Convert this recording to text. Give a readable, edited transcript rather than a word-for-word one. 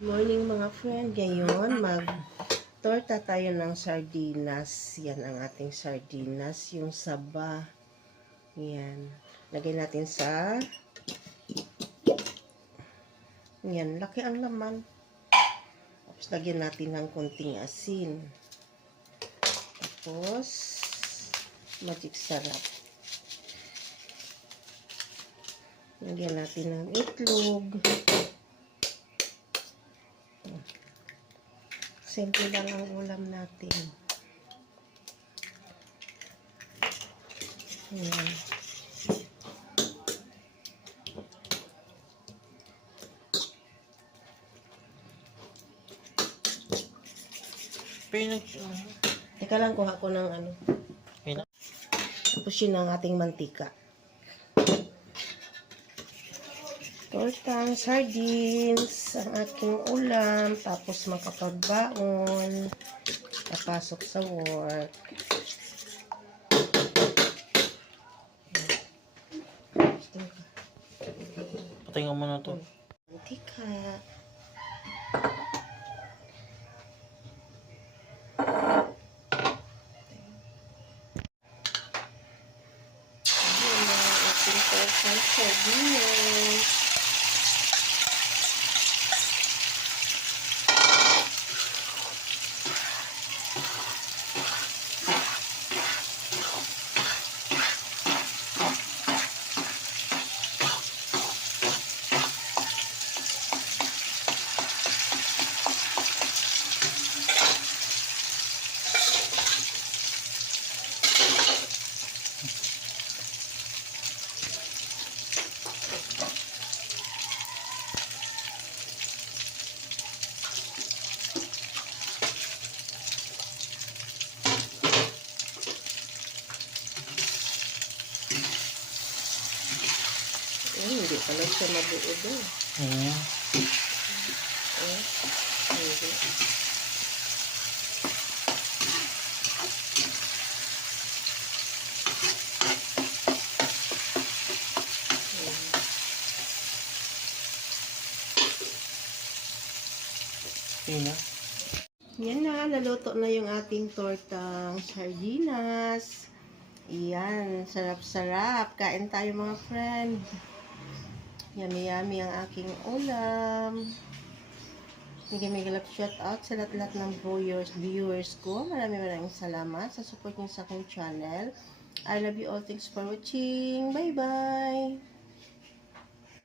Morning mga friend, ngayon mag-torta tayo ng sardinas. Yan ang ating sardinas, yung saba. Yan. Lagay natin sa yan, laki ang laman. Tapos lagyan natin ng konting asin. Tapos magic sarap. Lagyan natin ng itlog. Simple lang ang ulam natin. Ayan. Teka lang, kuha ko ng ano. Tapos yun ang ating mantika. Tortang sardines, ang aking ulam, tapos makapagbaon, papasok sa work. Patingin mo na to. Mantika. Ayan ang ating tortang sardines. Hindi pala siya mabuo doon. Hindi. Yan na, naluto na yung ating tortang sardinas. Iyan, sarap-sarap. Kain tayo mga friend. Yummy-yummy ang aking ulam. Mega shout out sa lahat ng viewers ko. Maraming salamat sa support niyo sa aking channel. I love you all. Thanks for watching. Bye-bye!